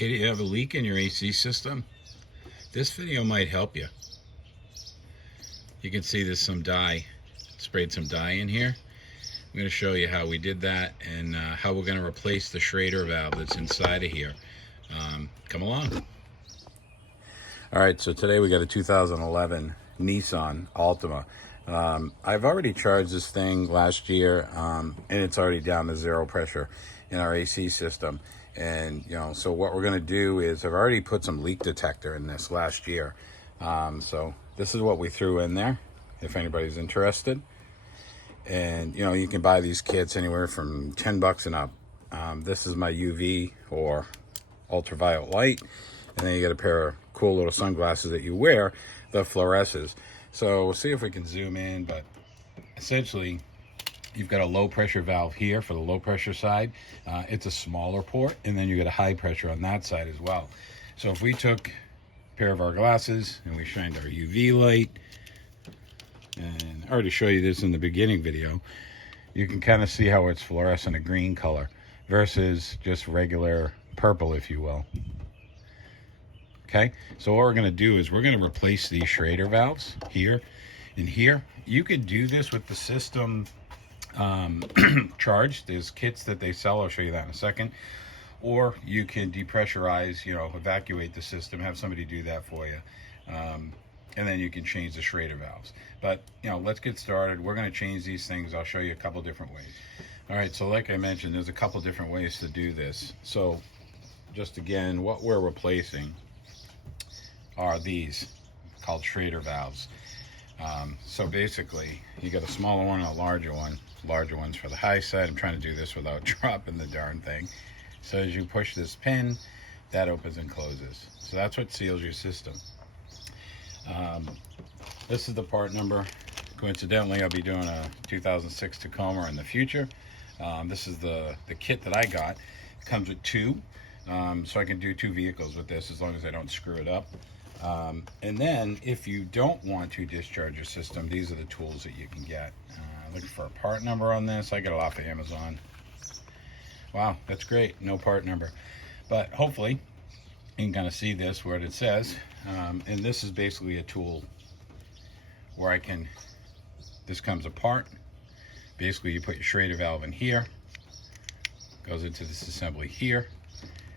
Hey, do you have a leak in your AC system? This video might help you. You can see there's some dye, sprayed some dye in here. I'm going to show you how we did that and how we're going to replace the Schrader valve that's inside of here. Come along. Alright, so today we got a 2011 Nissan Altima. I've already charged this thing last year, and it's already down to zero pressure in our AC system. And so what we're going to do is, I've already put some leak detector in this last year. So this is what we threw in there, if anybody's interested. And you can buy these kits anywhere from 10 bucks and up. This is my UV or ultraviolet light, and then you get a pair of cool little sunglasses that you wear that fluoresces. So we'll see if we can zoom in, but essentially you've got a low pressure valve here for the low pressure side. It's a smaller port, and then you got a high pressure on that side as well. So if we took a pair of our glasses and we shined our UV light, and I already showed you this in the beginning video, you can kind of see how it's fluorescent a green color versus just regular purple, if you will. Okay, so what we're going to do is we're going to replace these Schrader valves here and here. You could do this with the system charged. There's kits that they sell, I'll show you that in a second. Or you can depressurize, evacuate the system, have somebody do that for you. And then you can change the Schrader valves. But, let's get started. We're going to change these things. I'll show you a couple different ways. All right, so like I mentioned, there's a couple different ways to do this. So just again, what we're replacing are these called Schrader valves. So basically, you got a smaller one and a larger one. Larger ones for the high side. I'm trying to do this without dropping the darn thing. So as you push this pin, that opens and closes. So that's what seals your system. This is the part number. Coincidentally, I'll be doing a 2006 Tacoma in the future. This is the kit that I got. It comes with two, so I can do two vehicles with this as long as I don't screw it up. And then if you don't want to discharge your system, these are the tools that you can get. Looking for a part number on this. I got it off of Amazon. Wow, that's great. No part number. But hopefully you can kind of see this, what it says. And this is basically a tool where this comes apart. Basically, you put your Schrader valve in here. Goes into this assembly here.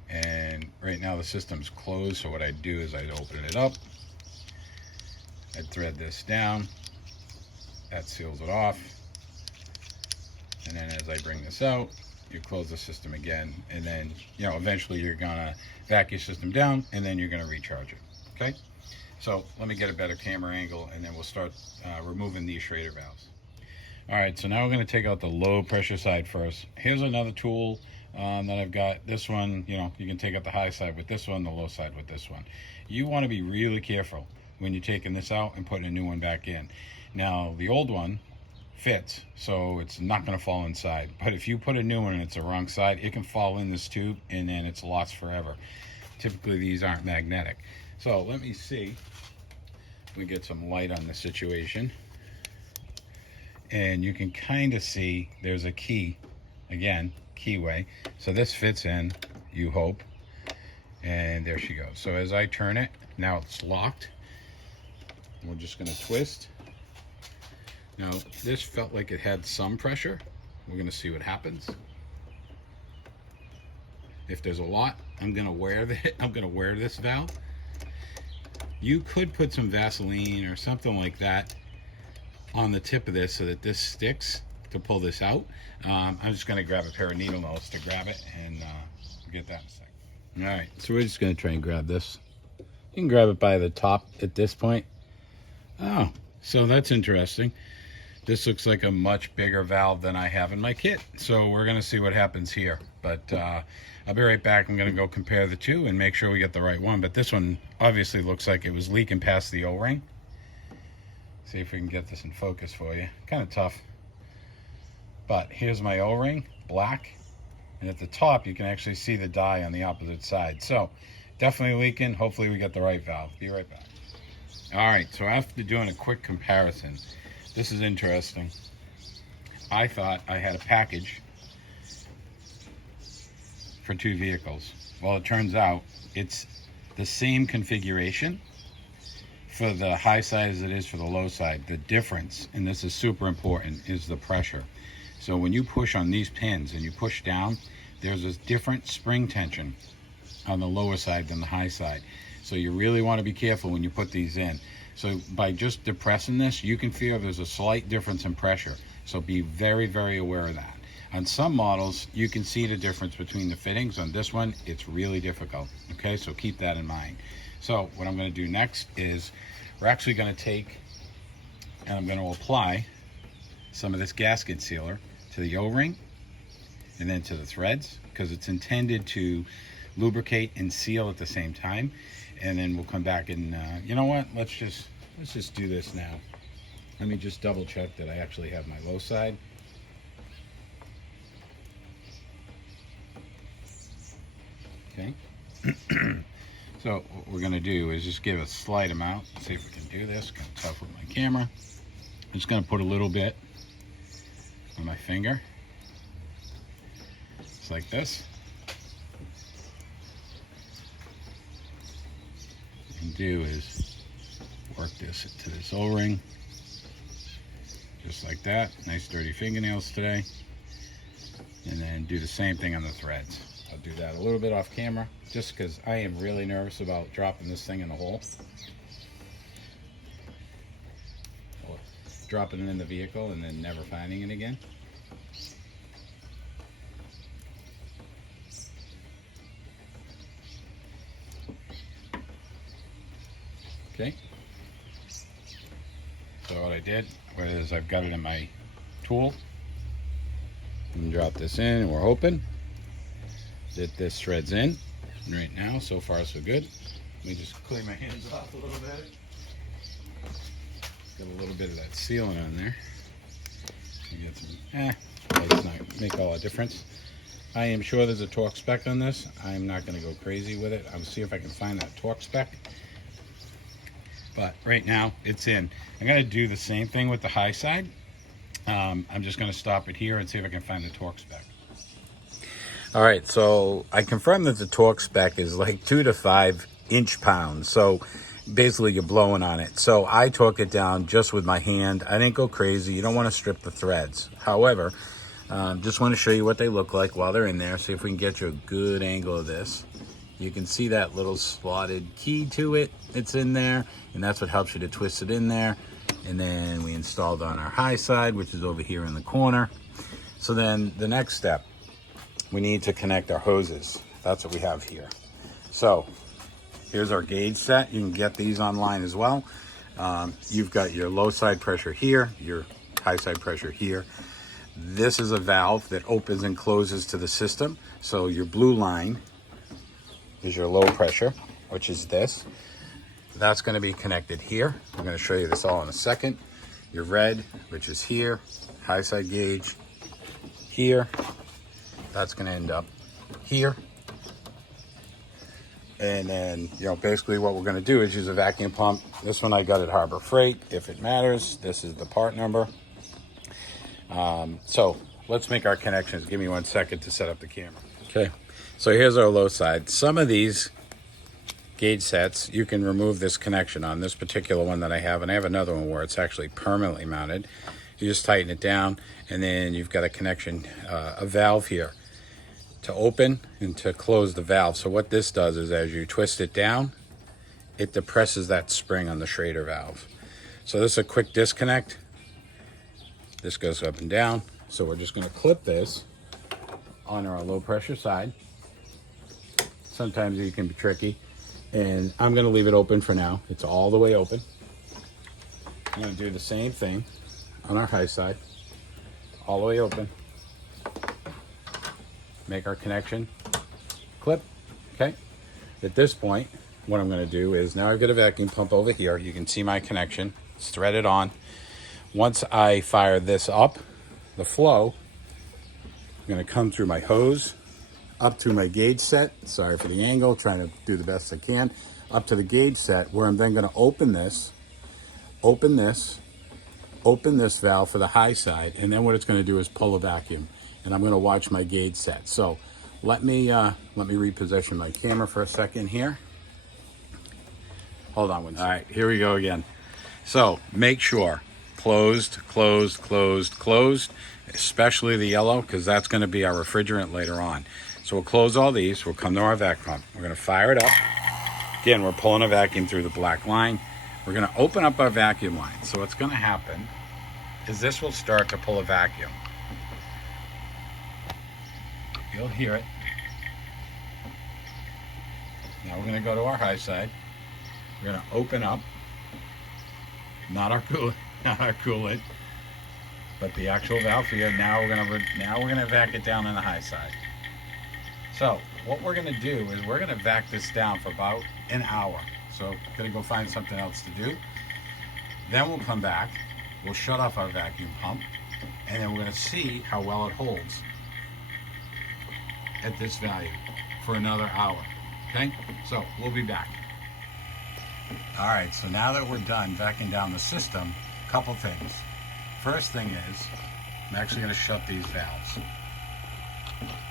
And right now the system's closed, so what I'd do is I'd open it up. I'd thread this down. That seals it off. And then as I bring this out, you close the system again, and then eventually you're gonna vac your system down, and then you're gonna recharge it. Okay, so let me get a better camera angle, and then we'll start removing these Schrader valves. All right, so now we're gonna take out the low pressure side first. Here's another tool that I've got. This one, you can take out the high side with this one, the low side with this one. You want to be really careful when you're taking this out and putting a new one back in. Now the old one fits, so it's not going to fall inside, but if you put a new one and it's the wrong side, it can fall in this tube and then it's lost forever. Typically these aren't magnetic. So let me see if we get some light on the situation, and you can kind of see there's a key, again, keyway, so this fits in, you hope, and there she goes. So as I turn it, now it's locked. We're just going to twist. Now this felt like it had some pressure. We're going to see what happens. If there's a lot, I'm going to wear this valve. You could put some Vaseline or something like that on the tip of this so that this sticks to pull this out. I'm just going to grab a pair of needle nose to grab it, and we'll get that in a second. All right, so we're just going to try and grab this. You can grab it by the top at this point. Oh, so that's interesting. This looks like a much bigger valve than I have in my kit. So we're going to see what happens here. But I'll be right back. I'm going to go compare the two and make sure we get the right one. But this one obviously looks like it was leaking past the O-ring. See if we can get this in focus for you. Kind of tough. But here's my O-ring, black. And at the top, you can actually see the dye on the opposite side. So definitely leaking. Hopefully we get the right valve. Be right back. All right, so after doing a quick comparison, this is interesting. I thought I had a package for two vehicles? Well, it turns out it's the same configuration for the high side as it is for the low side. The difference, and this is super important, is the pressure. So when you push on these pins and you push down, there's a different spring tension on the lower side than the high side. So you really want to be careful when you put these in. So by just depressing this, you can feel there's a slight difference in pressure. So be very, very aware of that. On some models, you can see the difference between the fittings. On this one, it's really difficult. Okay, so keep that in mind. So what I'm going to do next is we're actually going to take and I'm going to apply some of this gasket sealer to the O-ring and then to the threads, because it's intended to lubricate and seal at the same time. And then we'll come back and you know what, let's just do this now. Let me just double check that I actually have my low side. Okay. So what we're going to do is just give a slight amount. Let's see if we can do this. Kind of tough with my camera. I'm just going to put a little bit on my finger. Just like this. What you can do is work this into this O-ring. Just like that. Nice dirty fingernails today. And then do the same thing on the threads. I'll do that a little bit off camera, just because I am really nervous about dropping this thing in the hole. Or dropping it in the vehicle and then never finding it again. Okay. So what I did was I've got it in my tool. And drop this in, and we're hoping that this threads in right now. So far so good. Let me just clean my hands off a little bit. Got a little bit of that sealant on there. You get some, does not make all the difference. I am sure there's a torque spec on this. I'm not going to go crazy with it. I'll see if I can find that torque spec. But right now it's in. I'm going to do the same thing with the high side. I'm just going to stop it here and see if I can find the torque spec. All right, so I confirmed that the torque spec is like 2 to 5 inch-pounds. So basically you're blowing on it. So I torque it down just with my hand. I didn't go crazy. You don't want to strip the threads. However, just want to show you what they look like while they're in there. See if we can get you a good angle of this. You can see that little slotted key to it. It's in there, and that's what helps you to twist it in there. And then we installed on our high side, which is over here in the corner. So then the next step, we need to connect our hoses. That's what we have here. So here's our gauge set. You can get these online as well. You've got your low side pressure here, your high side pressure here. This is a valve that opens and closes to the system. So your blue line is your low pressure, which is this. That's going to be connected here. I'm going to show you this all in a second. Your red, which is here, high side gauge here. That's going to end up here. And then, you know, basically what we're going to do is use a vacuum pump. This one I got at Harbor Freight, if it matters. This is the part number. So let's make our connections. Give me 1 second to set up the camera. Okay, so here's our low side. Some of these gauge sets, you can remove this connection on. This particular one that I have, and I have another one where it's actually permanently mounted. You just tighten it down, and then you've got a connection, a valve here to open and to close the valve. So what this does is as you twist it down, it depresses that spring on the Schrader valve. So this is a quick disconnect. This goes up and down. So we're just going to clip this on our low pressure side. Sometimes it can be tricky. And I'm going to leave it open for now. It's all the way open. I'm going to do the same thing on our high side. All the way open. Make our connection. Clip. Okay. At this point, what I'm going to do is now I've got a vacuum pump over here. You can see my connection. It's threaded on. Once I fire this up, the flow, I'm going to come through my hose up to my gauge set. Sorry for the angle, trying to do the best I can. Up to the gauge set, where I'm then going to open this valve for the high side, and then what it's going to do is pull a vacuum, and I'm going to watch my gauge set. So let me reposition my camera for a second here. Hold on one second. All right, here we go again. So make sure closed, closed, closed, closed, especially the yellow, because that's going to be our refrigerant later on. So we'll close all these. We'll come to our vac pump. We're going to fire it up. Again, we're pulling a vacuum through the black line. We're going to open up our vacuum line. So what's going to happen is this will start to pull a vacuum. You'll hear it. Now we're going to go to our high side. We're going to open up, not our coolant, but the actual valve here. Now we're going to vac it down on the high side. So what we're going to do is we're going to vac this down for about an hour. So I'm going to go find something else to do. Then we'll come back. We'll shut off our vacuum pump, and then we're going to see how well it holds at this value for another hour. Okay, so we'll be back. All right, so now that we're done vacuuming down the system, a couple things. First thing is, I'm actually going to shut these valves,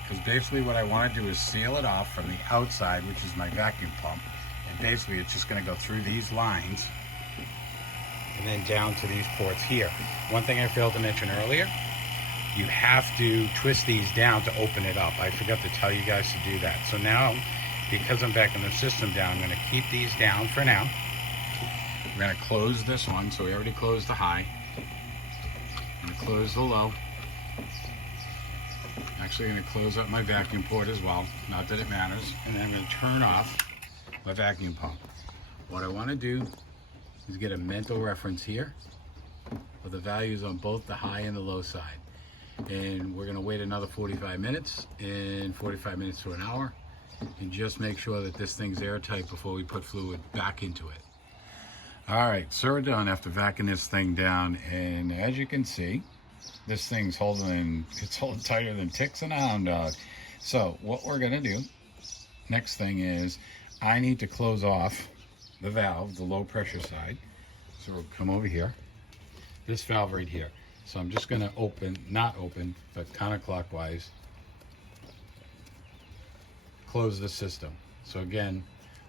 because basically what I want to do is seal it off from the outside, which is my vacuum pump, and basically it's just going to go through these lines and then down to these ports here. One thing I failed to mention earlier, you have to twist these down to open it up. I forgot to tell you guys to do that. So now, because I'm backing the system down, I'm going to keep these down for now. We're going to close this one. So we already closed the high. I'm going to close the low. Actually, I'm going to close up my vacuum port as well. Not that it matters. And then I'm going to turn off my vacuum pump. What I want to do is get a mental reference here of the values on both the high and the low side. And we're going to wait another 45 minutes and 45 minutes to an hour, and just make sure that this thing's airtight before we put fluid back into it. All right, so we're done after vacuuming this thing down, and as you can see, this thing's holding tighter than ticks in a hound dog. So what we're going to do, next thing is, I need to close off the valve, the low pressure side. So we'll come over here, this valve right here. So I'm just going to open, not open, but counterclockwise, close the system. So again,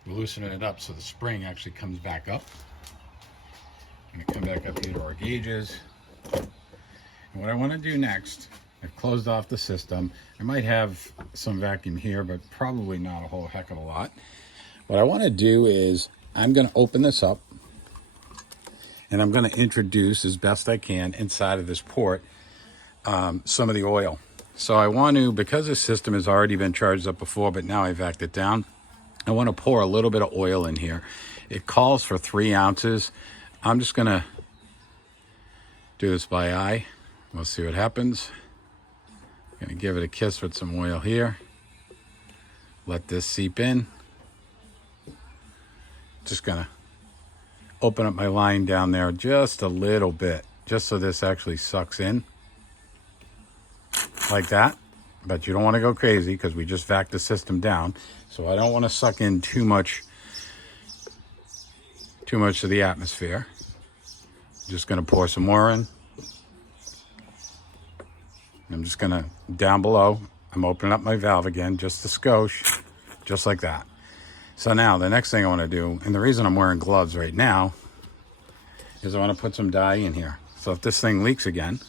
we're loosening it up so the spring actually comes back up. I'm going to come back up here to our gauges. And what I want to do next, I've closed off the system. I might have some vacuum here, but probably not a whole heck of a lot. What I want to do is I'm going to open this up, and I'm going to introduce as best I can inside of this port some of the oil. So I want to, because this system has already been charged up before, but now I vac it down, I want to pour a little bit of oil in here. It calls for 3 ounces. I'm just going to do this by eye. We'll see what happens. I'm going to give it a kiss with some oil here. Let this seep in. Just going to open up my line down there just a little bit, just so this actually sucks in like that. But you don't want to go crazy because we just vac the system down. So I don't want to suck in too much of the atmosphere. Just going to pour some more in. I'm just going to, down below, I'm opening up my valve again, just a skosh, just like that. So now the next thing I want to do, and the reason I'm wearing gloves right now, is I want to put some dye in here. So if this thing leaks again,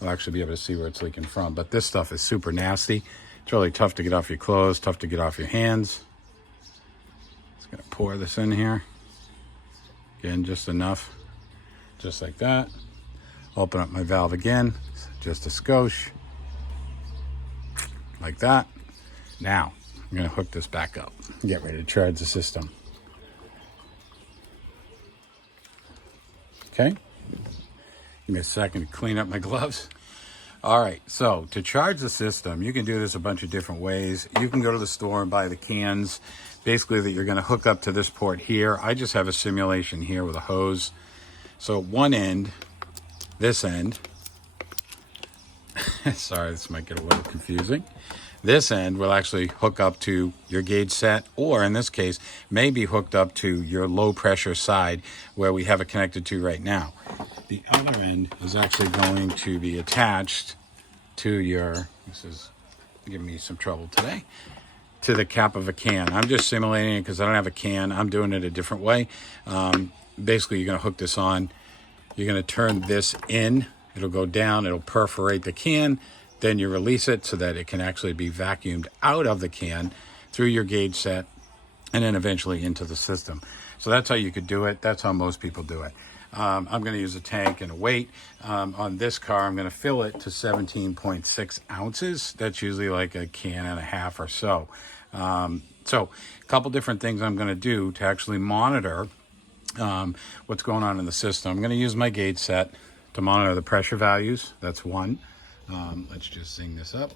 we'll actually be able to see where it's leaking from. But this stuff is super nasty. It's really tough to get off your clothes, tough to get off your hands. Just going to pour this in here. Again, just enough, just like that. Open up my valve again, just a skosh, like that. Now, I'm going to hook this back up, get ready to charge the system. Okay, give me a second to clean up my gloves. All right, so to charge the system, you can do this a bunch of different ways. You can go to the store and buy the cans, basically that you're going to hook up to this port here. I just have a simulation here with a hose. So one end, this end, sorry, this might get a little confusing. This end will actually hook up to your gauge set, or in this case, may be hooked up to your low pressure side where we have it connected to right now. The other end is actually going to be attached to your, this is giving me some trouble today, to the cap of a can. I'm just simulating it because I don't have a can. I'm doing it a different way. Basically, you're going to hook this on. You're going to turn this in. It'll go down. It'll perforate the can. Then you release it so that it can actually be vacuumed out of the can through your gauge set and then eventually into the system. So that's how you could do it. That's how most people do it. I'm going to use a tank and a weight. On this car, I'm going to fill it to 17.6 ounces. That's usually like a can and a half or so. So a couple different things I'm going to do to actually monitor what's going on in the system. I'm going to use my gauge set to monitor the pressure values. That's one. Let's just zing this up.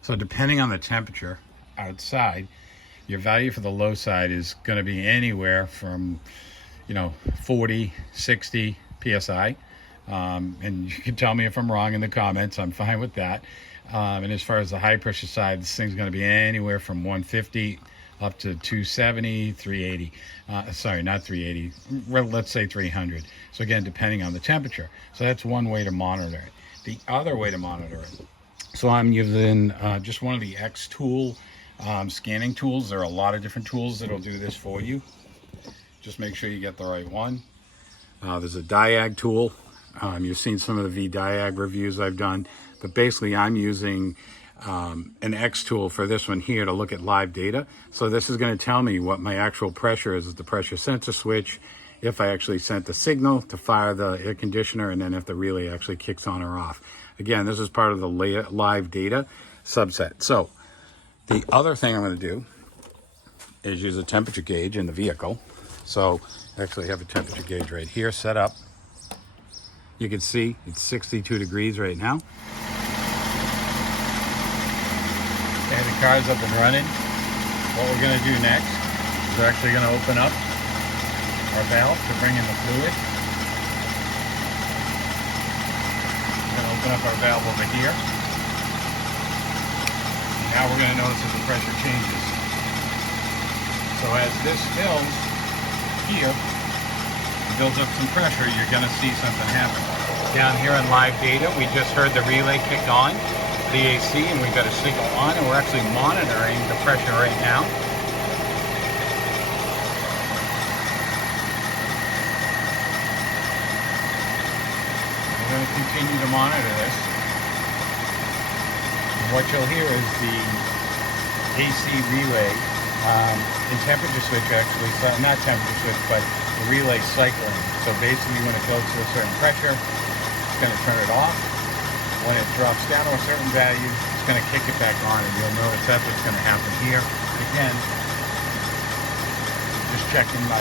So depending on the temperature outside, your value for the low side is going to be anywhere from 40, 60 psi. And you can tell me if I'm wrong in the comments. I'm fine with that. And as far as the high pressure side, this thing's going to be anywhere from 150 up to 270, 380. Sorry, not 380. Well, let's say 300. So again, depending on the temperature. So that's one way to monitor it. The other way to monitor it, so I'm using just one of the X tool scanning tools. There are a lot of different tools that'll do this for you. Just make sure you get the right one. There's a diag tool. You've seen some of the V-diag reviews I've done, but basically I'm using an X tool for this one here to look at live data. So this is going to tell me what my actual pressure is at the pressure sensor switch, if I actually sent the signal to fire the air conditioner, and then if the relay actually kicks on or off. Again, this is part of the live data subset. So the other thing I'm going to do is use a temperature gauge in the vehicle. So I actually have a temperature gauge right here set up. You can see it's 62 degrees right now. And the car's up and running. What we're going to do next is we're actually going to open up our valve to bring in the fluid. We're going to open up our valve over here. Now we're going to notice that the pressure changes. So as this fills here, it builds up some pressure, you're going to see something happen. Down here in live data, we just heard the relay kick on, the AC, and we've got a signal on, and we're actually monitoring the pressure right now. We're going to continue to monitor this. And what you'll hear is the AC relay and temperature switch actually, not temperature switch, but the relay cycling. So basically when it goes to a certain pressure, it's going to turn it off. When it drops down to a certain value, it's going to kick it back on, and you'll notice that's what's going to happen here. Again, just checking my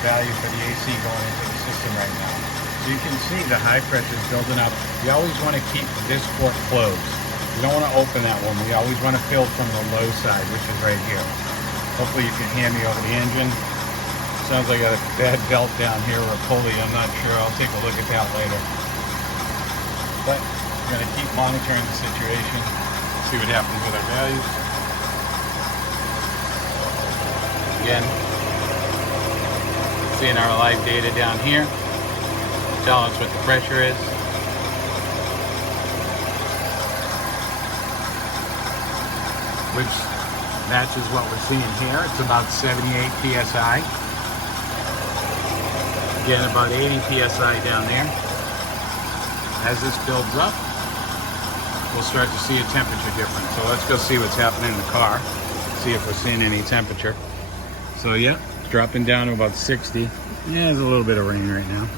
value for the AC going into the system right now. So you can see the high pressure is building up. You always want to keep this port closed. You don't want to open that one. We always want to fill from the low side, which is right here. Hopefully you can hear me over the engine. Sounds like a bad belt down here or a pulley. I'm not sure. I'll take a look at that later. But we're going to keep monitoring the situation, see what happens with our values. Again, seeing our live data down here, telling us what the pressure is. Which matches what we're seeing here. It's about 78 psi. Again, about 80 psi down there. As this builds up, we'll start to see a temperature difference. So let's go see what's happening in the car, see if we're seeing any temperature. So yeah, it's dropping down to about 60. Yeah, there's a little bit of rain right now.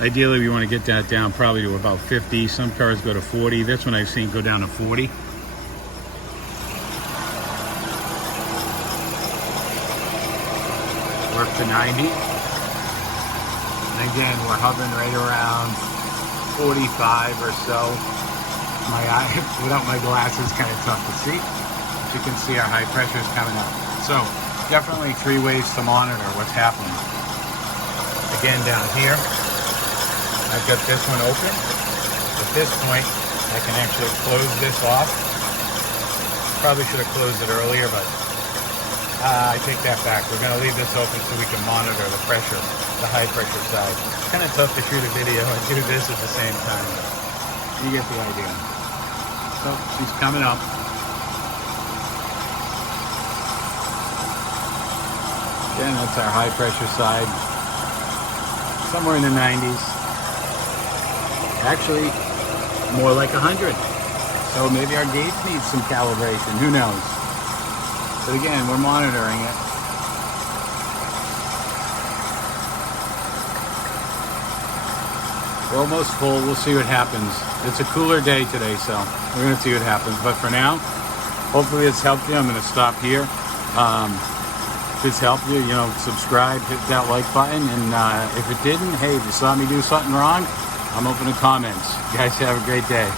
Ideally, we want to get that down probably to about 50. Some cars go to 40. This one I've seen go down to 40. We're up to 90. And again, we're hovering right around 45 or so. My eye, without my glasses, kind of tough to see. But you can see our high pressure is coming up. So definitely 3 ways to monitor what's happening. Again, down here, I've got this one open. At this point, I can actually close this off. Probably should have closed it earlier, but I take that back. We're going to leave this open so we can monitor the pressure, the high pressure side. It's kind of tough to shoot a video and do this at the same time. You get the idea. So she's coming up. Again, that's our high pressure side. Somewhere in the 90s. Actually, more like 100. So maybe our gauge needs some calibration. Who knows? But again, we're monitoring it. We're almost full. We'll see what happens. It's a cooler day today, so we're going to see what happens. But for now, hopefully it's helped you. I'm going to stop here. If it's helped you, subscribe, hit that like button. And if it didn't, hey, if you saw me do something wrong, I'm open to comments. You guys have a great day.